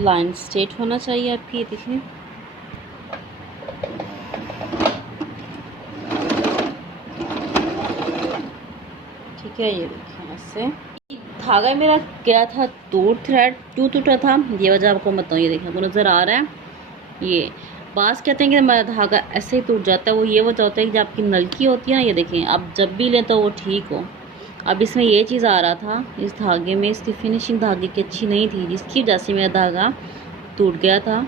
Line straight होना चाहिए आपकी। ये देखिए ठीक है, ये देखिए ऐसे। धागा मेरा गया था 2 थ्रेड, 2 टूटा था। ये वजह आपको बताऊँ, ये देखिए आपको नज़र आ रहा है। ये बास कहते हैं कि हमारा धागा ऐसे ही टूट जाता है, वो ये वजह होता है कि जब आपकी नलकी होती है ना, ये देखें आप जब भी लें तो वो ठीक हो। अब इसमें ये चीज़ आ रहा था इस धागे में, इसकी फिनिशिंग धागे की अच्छी नहीं थी, जिसकी वजह से मेरा धागा टूट गया था।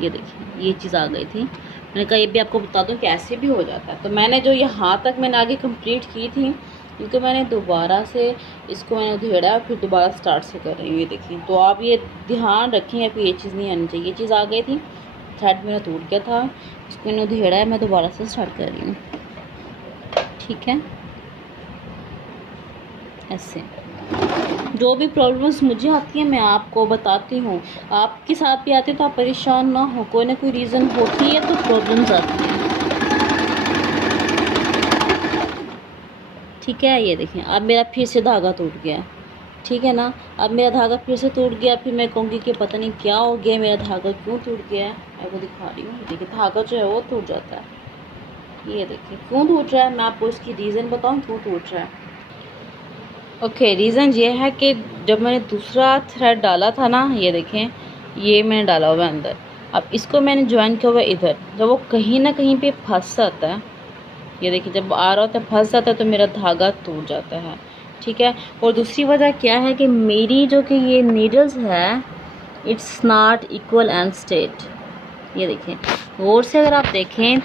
ये देखिए ये चीज़ आ गई थी। मैंने कहा ये भी आपको बता दूं कि ऐसे भी हो जाता है। तो मैंने जो यहाँ तक मैंने आगे कंप्लीट की थी, इनको मैंने दोबारा से इसको मैंने उधेड़ा और फिर दोबारा स्टार्ट से कर रही हूँ। ये देखिए, तो आप ये ध्यान रखें कि ये चीज़ नहीं आनी चाहिए। ये चीज़ आ गई थी, थ्रेड मेरा टूट गया था, इसको मैंने उधेड़ा है, मैं दोबारा से स्टार्ट कर रही हूँ। ठीक है, ऐसे जो भी प्रॉब्लम्स मुझे आती हैं मैं आपको बताती हूँ। आपके साथ भी आती है तो आप परेशान ना हो, कोई ना कोई रीज़न होती है तो प्रॉब्लम्स आती हैं। ठीक है, ये देखें अब मेरा फिर से धागा टूट गया। ठीक है ना, अब मेरा धागा फिर से टूट गया। फिर मैं कहूँगी कि पता नहीं क्या हो गया, मेरा धागा क्यों टूट गया है। आपको दिखा रही हूँ, देखिए धागा जो है वो टूट जाता है। ये देखिए क्यों टूट रहा है, मैं आपको इसकी रीज़न बताऊँ क्यों टूट रहा है। ओके, रीज़न ये है कि जब मैंने दूसरा थ्रेड डाला था ना, ये देखें ये मैंने डाला हुआ है अंदर। अब इसको मैंने ज्वाइन किया हुआ इधर, जब वो कहीं ना कहीं पे फंस जाता है, ये देखिए जब आ रहा होता है फंस जाता है तो मेरा धागा टूट जाता है। ठीक है, और दूसरी वजह क्या है कि मेरी जो कि ये नीडल्स है, it's not equal and straight. ये देखें गौर से अगर आप देखें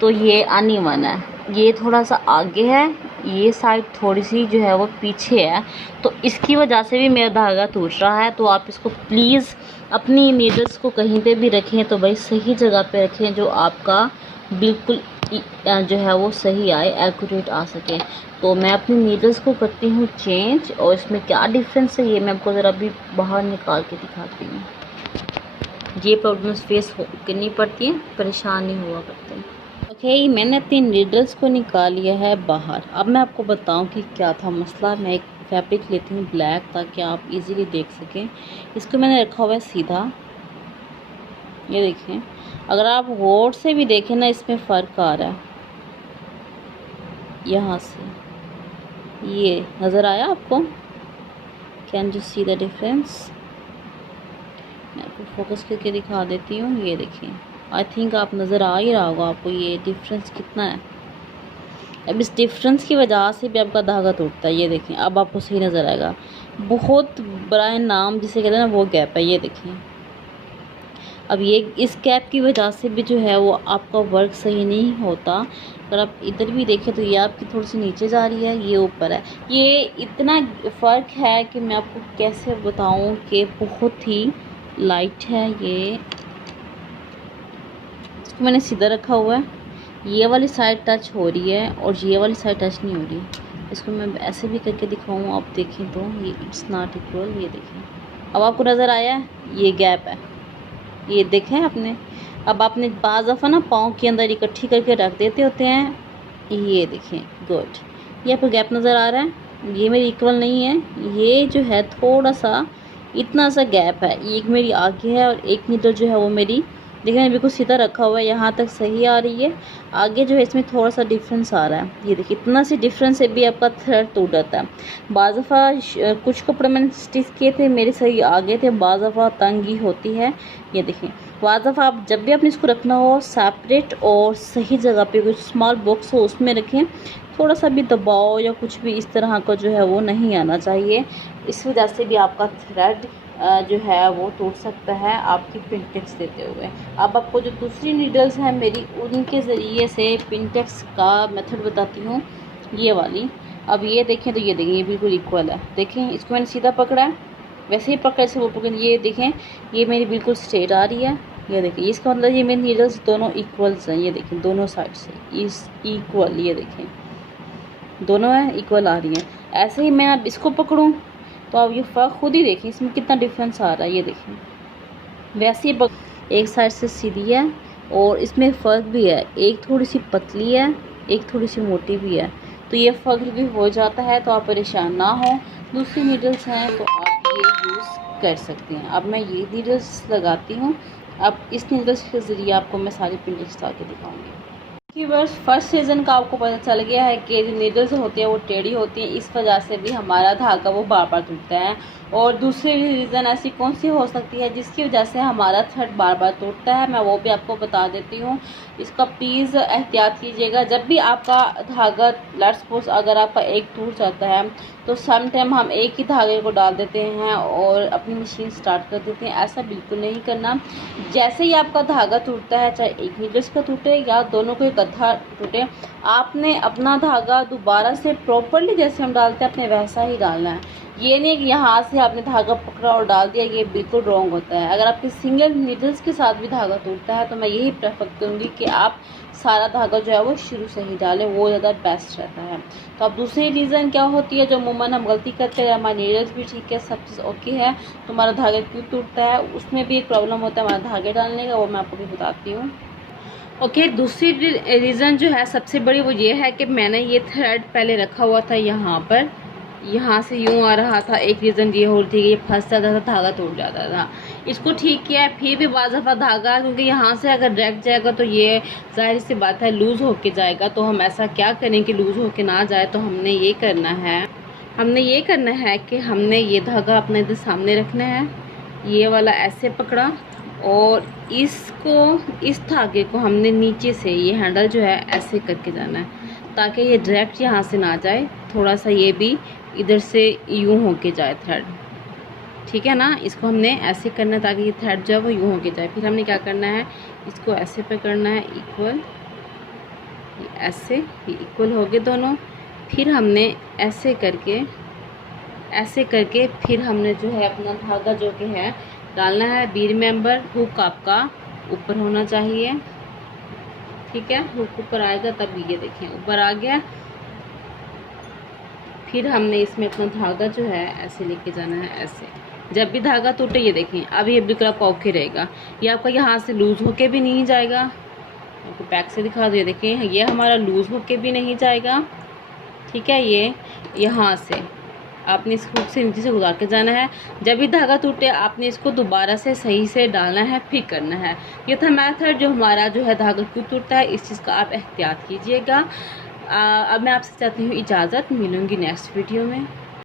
तो ये अनइवन है, ये थोड़ा सा आगे है, ये साइड थोड़ी सी जो है वो पीछे है, तो इसकी वजह से भी मेरा धागा टूट रहा है। तो आप इसको प्लीज़ अपनी नीडल्स को कहीं पे भी रखें तो भाई सही जगह पे रखें, जो आपका बिल्कुल जो है वो सही आए, एक्यूरेट आ सके। तो मैं अपनी नीडल्स को करती हूँ चेंज, और इसमें क्या डिफरेंस है ये मैं आपको ज़रा भी बाहर निकाल के दिखाती हूँ। ये प्रॉब्लम्स फेस करनी पड़ती हैं, परेशान नहीं हुआ करते हैं। ओके, मैंने अपनी नीडल्स को निकाल लिया है बाहर। अब मैं आपको बताऊं कि क्या था मसला। मैं एक फैब्रिक लेती हूँ ब्लैक, ताकि आप इजीली देख सकें। इसको मैंने रखा हुआ है सीधा, ये देखें। अगर आप गौर से भी देखें ना, इसमें फ़र्क आ रहा है, यहाँ से ये नज़र आया आपको? Can you see the difference? मैं आपको फोकस करके दिखा देती हूँ, ये देखिए। आई थिंक आप नज़र आ ही रहा होगा आपको ये डिफरेंस कितना है। अब इस डिफरेंस की वजह से भी आपका धागा टूटता है। ये देखें अब आपको सही नज़र आएगा। बहुत बड़ा नाम जिसे कहते हैं ना, वो गैप है। ये देखें अब ये इस गैप की वजह से भी जो है वो आपका वर्क सही नहीं होता। अगर आप इधर भी देखें तो ये आपकी थोड़ी सी नीचे जा रही है, ये ऊपर है। ये इतना फ़र्क है कि मैं आपको कैसे बताऊं कि बहुत ही लाइट है। ये इसको मैंने सीधा रखा हुआ है, ये वाली साइड टच हो रही है और ये वाली साइड टच नहीं हो रही। इसको मैं ऐसे भी करके दिखाऊँ, आप देखें तो ये इट्स नॉट इक्वल। ये देखें अब आपको नज़र आया है, ये गैप है, ये देखें आपने। अब आपने बाज़ दफ़ा ना पाँव के अंदर इकट्ठी करके रख देते होते हैं, ये देखें गुड। ये आपको गैप नज़र आ रहा है, ये मेरी इक्वल नहीं है। ये जो है थोड़ा सा इतना सा गैप है, एक मेरी आगे है और एक नीडल जो है वो मेरी, देखिए मैंने बिल्कुल सीधा रखा हुआ है, यहाँ तक सही आ रही है। आगे जो है इसमें थोड़ा सा डिफरेंस आ रहा है। ये देखिए इतना सी डिफरेंस से भी आपका थ्रेड टूट जाता है। बाज़ दफ़ा कुछ कपड़े मैंने स्टिच किए थे मेरे सही आगे थे, बाज़ दफ़ा तंगी होती है। ये देखिए बाज़ दफ़ा आप जब भी आपने इसको रखना हो सेपरेट और सही जगह पे, कुछ स्मॉल बॉक्स हो उसमें रखें। थोड़ा सा भी दबाव या कुछ भी इस तरह का जो है वो नहीं आना चाहिए। इस वजह से भी आपका थ्रेड जो है वो टूट सकता है आपकी पिनटेक्स देते हुए। अब आपको जो दूसरी नीडल्स हैं मेरी, उनके ज़रिए से पिनटेक्स का मेथड बताती हूँ, ये वाली। अब ये देखें तो ये देखें ये बिल्कुल इक्वल है। देखें इसको मैंने सीधा पकड़ा है, वैसे ही पकड़े से वो पकड़, ये देखें ये मेरी बिल्कुल स्ट्रेट आ रही है। ये देखिए इसका मतलब ये मेरी नीडल्स दोनों इक्वल्स हैं। ये देखें दोनों साइड से इस इक्वल, ये देखें दोनों है इक्वल आ रही हैं। ऐसे ही मैं अब इसको पकड़ूँ तो आप ये फ़र्क खुद ही देखें इसमें कितना डिफरेंस आ रहा है। ये देखें वैसे ही एक साइड से सीधी है और इसमें फ़र्क भी है, एक थोड़ी सी पतली है, एक थोड़ी सी मोटी भी है। तो ये फ़र्क भी हो जाता है, तो आप परेशान ना हो। दूसरी नीडल्स हैं तो आप ये यूज़ कर सकते हैं। अब मैं ये नीडल्स लगाती हूँ। अब इस नीडल्स के ज़रिए आपको मैं सारी पिंडल्स लगा के दिखाऊंगी। कि बस फर्स्ट रीज़न का आपको पता चल गया है कि जो नीडल्स होती है वो टेढ़ी होती है, इस वजह से भी हमारा धागा वो बार बार टूटता है। और दूसरी रीज़न ऐसी कौन सी हो सकती है जिसकी वजह से हमारा थ्रेड बार बार टूटता है, मैं वो भी आपको बता देती हूँ। इसका प्लीज़ एहतियात कीजिएगा। जब भी आपका धागा लेट्स सपोज अगर आपका एक टूट जाता है तो सम टाइम हम एक ही धागे को डाल देते हैं और अपनी मशीन स्टार्ट कर देते हैं। ऐसा बिल्कुल नहीं करना। जैसे ही आपका धागा टूटता है, चाहे एक नीडल्स का टूटे या दोनों को इकट्ठा टूटे, आपने अपना धागा दोबारा से प्रॉपरली जैसे हम डालते हैं अपने वैसा ही डालना है। ये नहीं कि यहाँ से आपने धागा पकड़ा और डाल दिया, ये बिल्कुल रॉन्ग होता है। अगर आपके सिंगल नीडल्स के साथ भी धागा टूटता है तो मैं यही प्रेफर करूँगी कि आप सारा धागा जो है वो शुरू से ही डालें, वो ज़्यादा बेस्ट रहता है। तो अब दूसरी रीज़न क्या होती है जो अमूमन हम गलती करते हैं, हमारे नीडल्स भी ठीक है, सब चीज़ ओके है, तो हमारा धागा क्यों टूटता है, उसमें भी एक प्रॉब्लम होता है हमारा धागे डालने का, वो मैं आपको भी बताती हूँ। ओके, दूसरी रीज़न जो है सबसे बड़ी वो ये है कि मैंने ये थ्रेड पहले रखा हुआ था यहाँ पर, यहाँ से यूँ आ रहा था। एक रीज़न ये हो रही थी कि ये फंस जाता था, धागा टूट जाता था। इसको ठीक किया है, फिर भी बाज़ दफ़ा धागा क्योंकि यहाँ से अगर डायरेक्ट जाएगा तो ये जाहिर सी बात है लूज़ होके जाएगा। तो हम ऐसा क्या करें कि लूज़ होके ना जाए, तो हमने ये करना है कि हमने ये धागा अपने इधर सामने रखना है, ये वाला ऐसे पकड़ा और इस धागे को हमने नीचे से ये हैंडल जो है ऐसे करके जाना है ताकि ये डायरेक्ट यहाँ से ना जाए, थोड़ा सा ये भी इधर से यूँ होके जाए थ्रेड, ठीक है ना। इसको हमने ऐसे करना है ताकि ये थ्रेड जो है वो यूँ होके जाए। फिर हमने क्या करना है, इसको ऐसे पकड़ना है इक्वल, ऐसे ये इक्वल हो गए दोनों। फिर हमने ऐसे करके फिर हमने जो है अपना धागा जो कि है डालना है। बी रिमेंबर हुक आपका ऊपर होना चाहिए, ठीक है। हुक ऊपर आएगा तब ये देखें ऊपर आ गया। फिर हमने इसमें अपना धागा जो है ऐसे लेके जाना है, ऐसे। जब भी धागा टूटे ये देखें अब ये बिल्कुल आपका ओके रहेगा, ये आपका यहाँ से लूज़ होके भी नहीं जाएगा। आपको बैक से दिखा दो, ये देखें ये हमारा लूज़ होके भी नहीं जाएगा, ठीक है। ये यहाँ से आपने इस हुक से नीचे से गुजार के जाना है। जब भी धागा टूटे आपने इसको दोबारा से सही से डालना है, फिर करना है। ये था मेथड जो हमारा जो है धागा क्यों टूटता है, इस चीज़ का आप एहतियात कीजिएगा। अब मैं आपसे चाहती हूँ इजाज़त, मिलूँगी नेक्स्ट वीडियो में।